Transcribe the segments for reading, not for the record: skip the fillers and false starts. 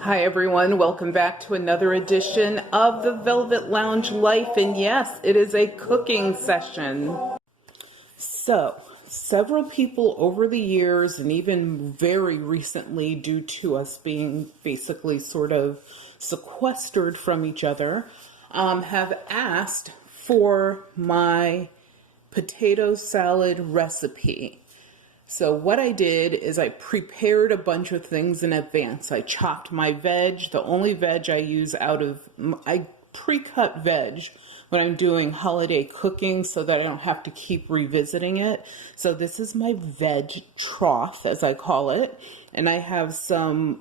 Hi everyone, welcome back to another edition of the Velvet Lounge Life, and yes, it is a cooking session. So, several people over the years, and even very recently due to us being basically sort of sequestered from each other, have asked for my potato salad recipe. So what I did is I prepared a bunch of things in advance. I chopped my veg. The only veg I use I pre-cut veg when I'm doing holiday cooking so that I don't have to keep revisiting it. So this is my veg trough, as I call it. And I have some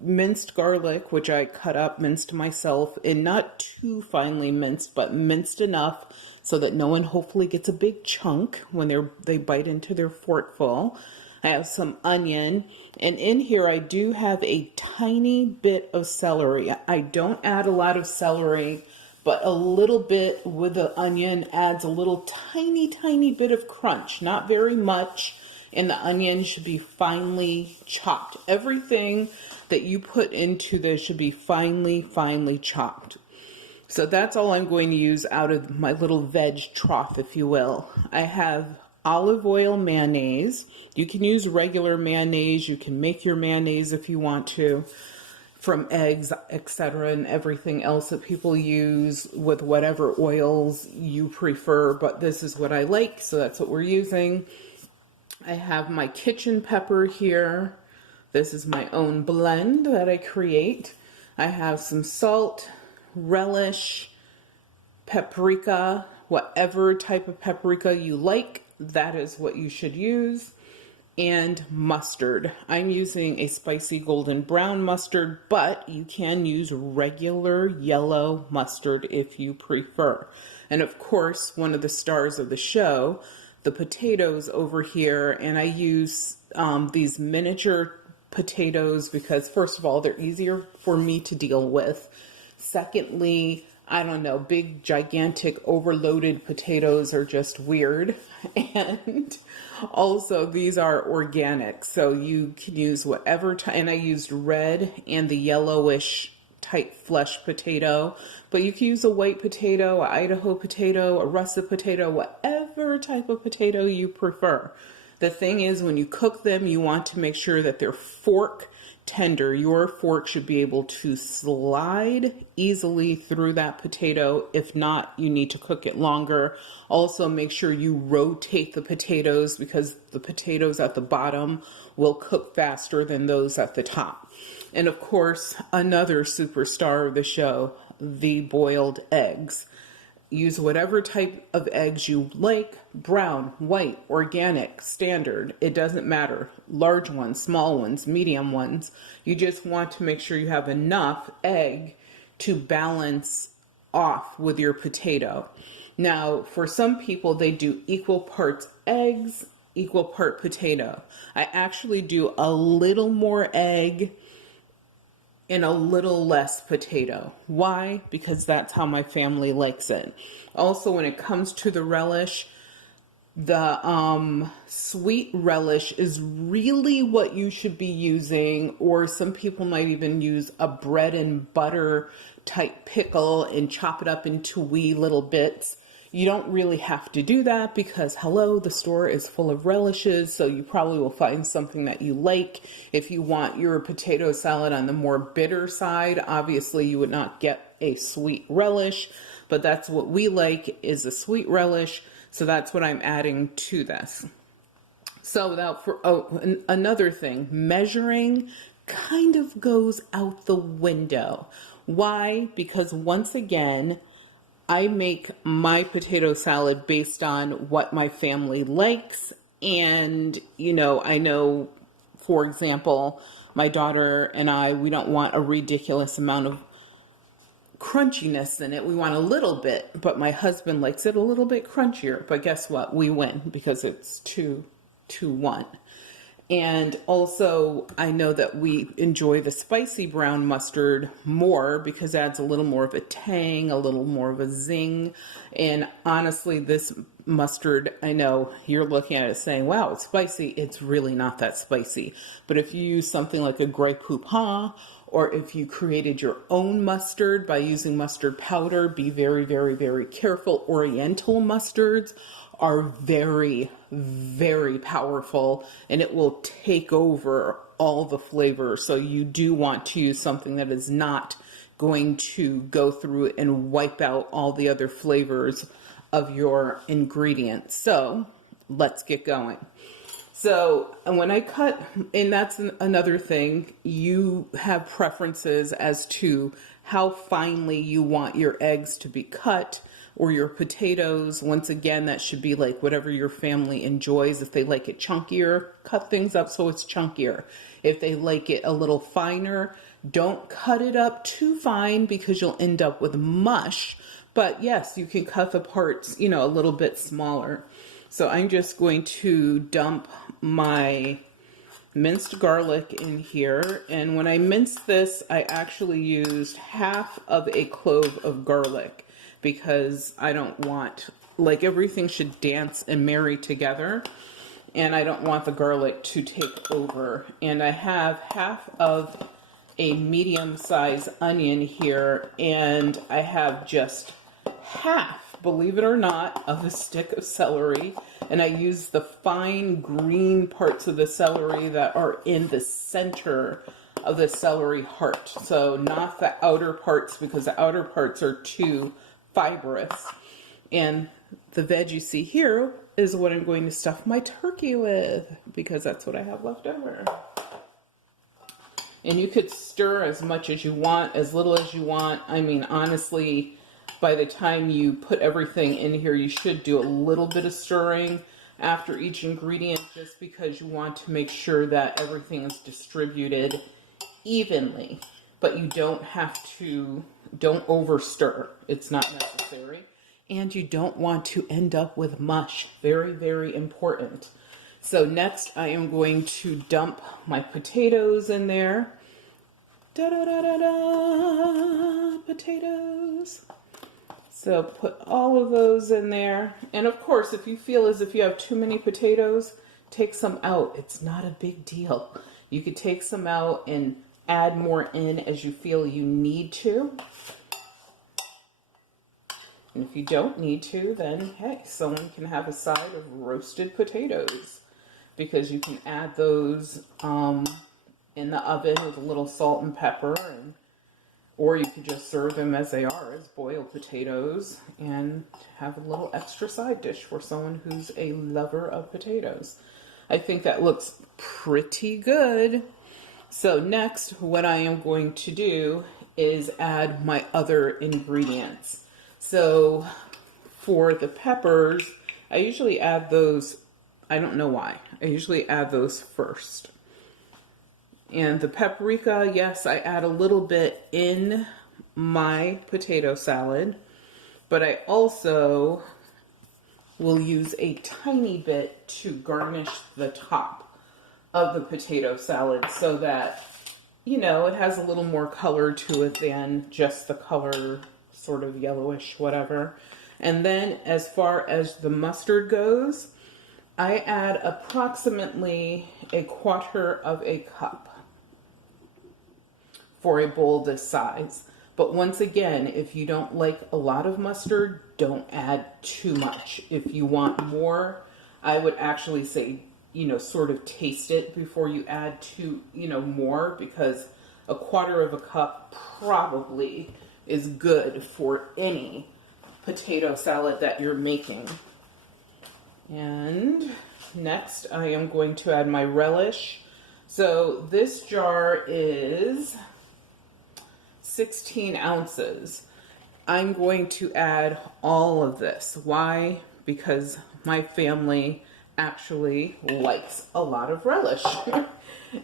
minced garlic, which I cut up, minced myself, and not too finely minced, but minced enough so that no one hopefully gets a big chunk when they bite into their forkful. I have some onion, and in here I do have a tiny bit of celery. I don't add a lot of celery, but a little bit with the onion adds a little tiny bit of crunch, not very much, and the onion should be finely chopped. Everything that you put into this should be finely chopped. So that's all I'm going to use out of my little veg trough, if you will. I have olive oil mayonnaise. You can use regular mayonnaise. You can make your mayonnaise if you want to, from eggs, etc., and everything else that people use with whatever oils you prefer. But this is what I like, so that's what we're using. I have my kitchen pepper here. This is my own blend that I create. I have some salt, relish, paprika, whatever type of paprika you like, that is what you should use, and mustard. I'm using a spicy golden brown mustard, but you can use regular yellow mustard if you prefer. And of course, one of the stars of the show, the potatoes over here, and I use these miniature potatoes because first of all, they're easier for me to deal with. Secondly, I don't know, big, gigantic, overloaded potatoes are just weird. And also, these are organic, so you can use whatever type. And I used red and the yellowish type flesh potato, but you can use a white potato, an Idaho potato, a russet potato, whatever type of potato you prefer. The thing is, when you cook them, you want to make sure that they're fork tender. Your fork should be able to slide easily through that potato. If not, you need to cook it longer. Also, make sure you rotate the potatoes because the potatoes at the bottom will cook faster than those at the top. And of course, another superstar of the show, the boiled eggs. Use whatever type of eggs you like, brown, white, organic, standard, it doesn't matter. Large ones, small ones, medium ones. You just want to make sure you have enough egg to balance off with your potato. Now, for some people, they do equal parts eggs, equal part potato. I actually do a little more egg and a little less potato. Why? Because that's how my family likes it. Also, when it comes to the relish, the sweet relish is really what you should be using, or some people might even use a bread and butter type pickle and chop it up into wee little bits. You don't really have to do that because, hello, the store is full of relishes, so you probably will find something that you like. If you want your potato salad on the more bitter side, obviously you would not get a sweet relish, but that's what we like, is a sweet relish, so that's what I'm adding to this. So another thing, measuring kind of goes out the window. Why? Because once again, I make my potato salad based on what my family likes. And, I know, for example, my daughter and I, we don't want a ridiculous amount of crunchiness in it. We want a little bit, but my husband likes it a little bit crunchier. But guess what? We win because it's 2-1. And also, I know that we enjoy the spicy brown mustard more because it adds a little more of a tang, a little more of a zing. And honestly, this mustard, I know you're looking at it saying, wow, it's spicy. It's really not that spicy. But if you use something like a Grey Poupon, or if you created your own mustard by using mustard powder, be very, very, very careful. Oriental mustards are very, very powerful, and it will take over all the flavors. So you do want to use something that is not going to go through and wipe out all the other flavors of your ingredients. So let's get going. So when I cut, and that's another thing, you have preferences as to how finely you want your eggs to be cut, or your potatoes. Once again, that should be like whatever your family enjoys. If they like it chunkier, cut things up so it's chunkier. If they like it a little finer, don't cut it up too fine because you'll end up with mush. But yes, you can cut the parts, a little bit smaller. So I'm just going to dump my minced garlic in here. And when I minced this, I actually used half of a clove of garlic because I don't want, like, everything should dance and marry together. And I don't want the garlic to take over. And I have half of a medium-sized onion here, and I have just half, believe it or not, of a stick of celery. And I use the fine green parts of the celery that are in the center of the celery heart. So not the outer parts, because the outer parts are too fibrous. And the veg you see here is what I'm going to stuff my turkey with, because that's what I have left over. And you could stir as much as you want, as little as you want. I mean, honestly, by the time you put everything in here, you should do a little bit of stirring after each ingredient, just because you want to make sure that everything is distributed evenly. But you don't have to, don't over stir. It's not necessary. And you don't want to end up with mush. Very, very important. So next I am going to dump my potatoes in there. Da-da-da-da-da, potatoes. So put all of those in there. And of course, if you feel as if you have too many potatoes, take some out. It's not a big deal. You could take some out and add more in as you feel you need to. And if you don't need to, then hey, someone can have a side of roasted potatoes, because you can add those in the oven with a little salt and pepper, or you could just serve them as they are, as boiled potatoes, and have a little extra side dish for someone who's a lover of potatoes. I think that looks pretty good. So next, what I am going to do is add my other ingredients. So for the peppers, I usually add those, I don't know why, I usually add those first. And the paprika, yes, I add a little bit in my potato salad, but I also will use a tiny bit to garnish the top of the potato salad, so that, it has a little more color to it than just the color, sort of yellowish, whatever. And then as far as the mustard goes, I add approximately 1/4 cup for a bowl this size. But once again, if you don't like a lot of mustard, don't add too much. If you want more, I would actually say, sort of taste it before you add more, because 1/4 cup probably is good for any potato salad that you're making. And next I am going to add my relish. So this jar is 16 ounces. I'm going to add all of this. Why? Because my family actually likes a lot of relish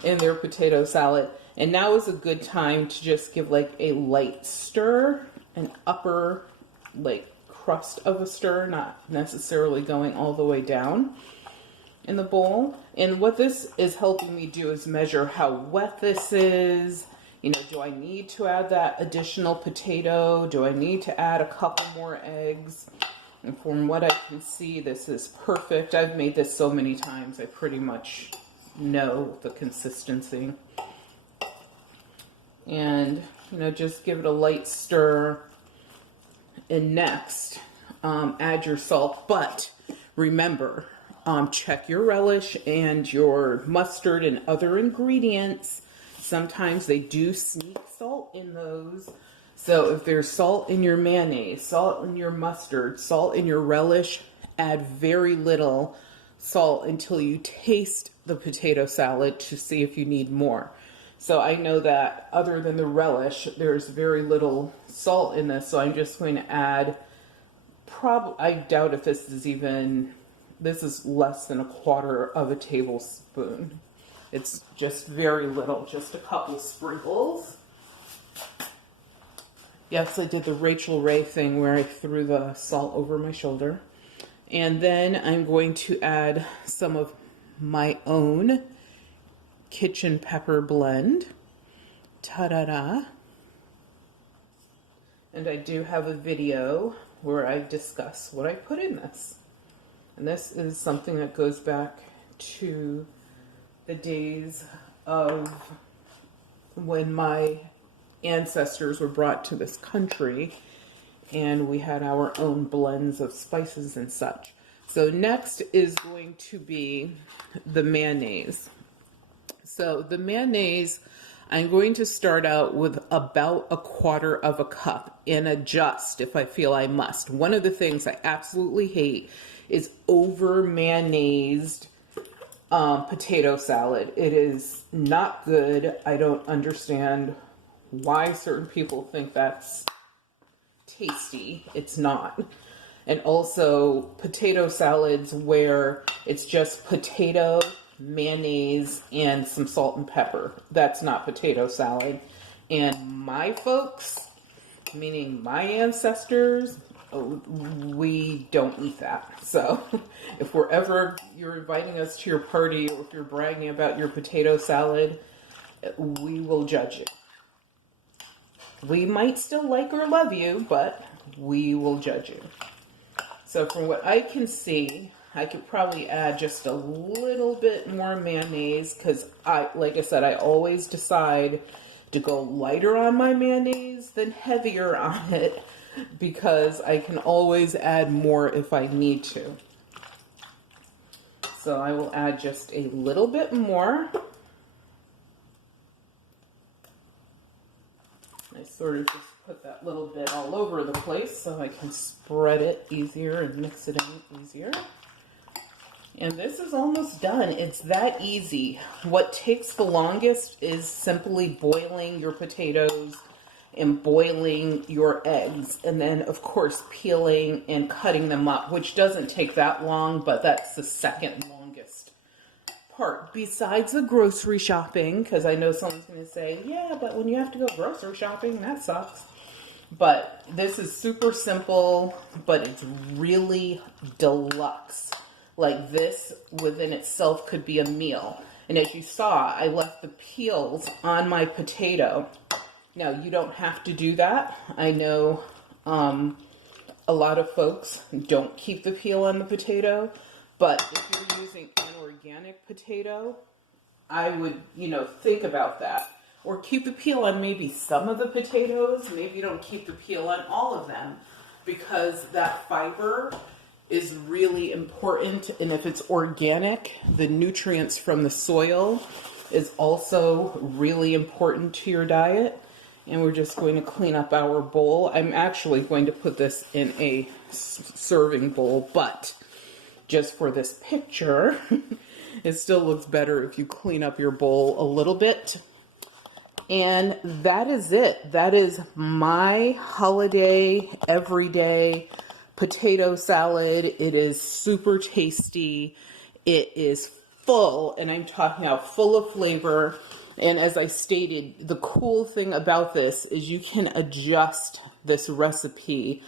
in their potato salad. And now is a good time to just give like a light stir, an upper crust of a stir, not necessarily going all the way down. in the bowl. And what this is helping me do is measure how wet this is. You know, do I need to add that additional potato? Do I need to add a couple more eggs? And from what I can see, this is perfect. I've made this so many times, I pretty much know the consistency. And, you know, just give it a light stir. And next, add your salt. But remember, check your relish and your mustard and other ingredients. Sometimes they do sneak salt in those. So if there's salt in your mayonnaise, salt in your mustard, salt in your relish, add very little salt until you taste the potato salad to see if you need more. So I know that other than the relish, there's very little salt in this. So I'm just going to add, I doubt if this is even, this is less than 1/4 of a tablespoon. It's just very little, just a couple sprinkles. Yes, I did the Rachel Ray thing where I threw the salt over my shoulder. And then I'm going to add some of my own kitchen pepper blend. Ta-da-da. And I do have a video where I discuss what I put in this. And this is something that goes back to the days of when my ancestors were brought to this country and we had our own blends of spices and such. So next is going to be the mayonnaise. So the mayonnaise, I'm going to start out with about 1/4 cup and adjust if I feel I must. One of the things I absolutely hate is over mayonnaised potato salad. It is not good. I don't understand why certain people think that's tasty. It's not. And also potato salads where it's just potato, mayonnaise, and some salt and pepper. That's not potato salad. And my folks, meaning my ancestors, we don't eat that. So if you're inviting us to your party, or if you're bragging about your potato salad, we will judge you. We might still like or love you, but we will judge you. So from what I can see, I could probably add just a little bit more mayonnaise because like I said, I always decide to go lighter on my mayonnaise than heavier on it because I can always add more if I need to. So I will add just a little bit more. I sort of just put that little bit all over the place so I can spread it easier and mix it in easier. And this is almost done. It's that easy. What takes the longest is simply boiling your potatoes and boiling your eggs. And then, of course, peeling and cutting them up, which doesn't take that long, but that's the second longest part. Besides the grocery shopping, because I know someone's going to say, yeah, but when you have to go grocery shopping, that sucks. But this is super simple, but it's really deluxe. Like this within itself could be a meal. And as you saw, I left the peels on my potato. Now, you don't have to do that. I know a lot of folks don't keep the peel on the potato, but if you're using an organic potato, I would, think about that. Or keep the peel on maybe some of the potatoes. Maybe you don't keep the peel on all of them because that fiber is really important. And if it's organic, the nutrients from the soil is also really important to your diet. And we're just going to clean up our bowl. I'm actually going to put this in a serving bowl, but just for this picture, it still looks better if you clean up your bowl a little bit. And that is it. That is my holiday, everyday potato salad. It is super tasty. It is full, and I'm talking now full of flavor. And as I stated, the cool thing about this is you can adjust this recipe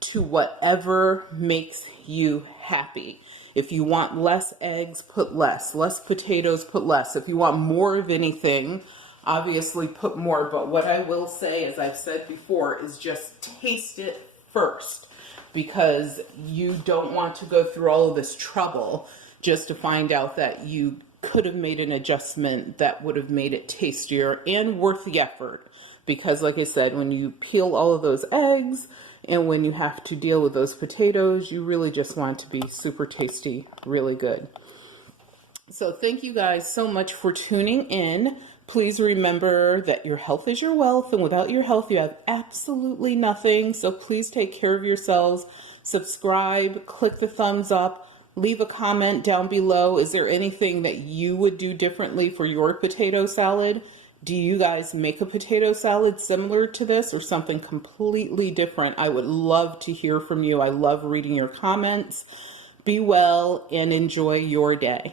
to whatever makes you happy. If you want less eggs, put less. Less potatoes, put less. If you want more of anything, obviously put more. But what I will say, as I've said before, is just taste it first, because you don't want to go through all of this trouble just to find out that you could have made an adjustment that would have made it tastier and worth the effort. Because like I said, when you peel all of those eggs and when you have to deal with those potatoes, you really just want it to be super tasty, really good. So thank you guys so much for tuning in. Please remember that your health is your wealth, and without your health, you have absolutely nothing. So please take care of yourselves. Subscribe, click the thumbs up, leave a comment down below. Is there anything that you would do differently for your potato salad? Do you guys make a potato salad similar to this or something completely different? I would love to hear from you. I love reading your comments. Be well and enjoy your day.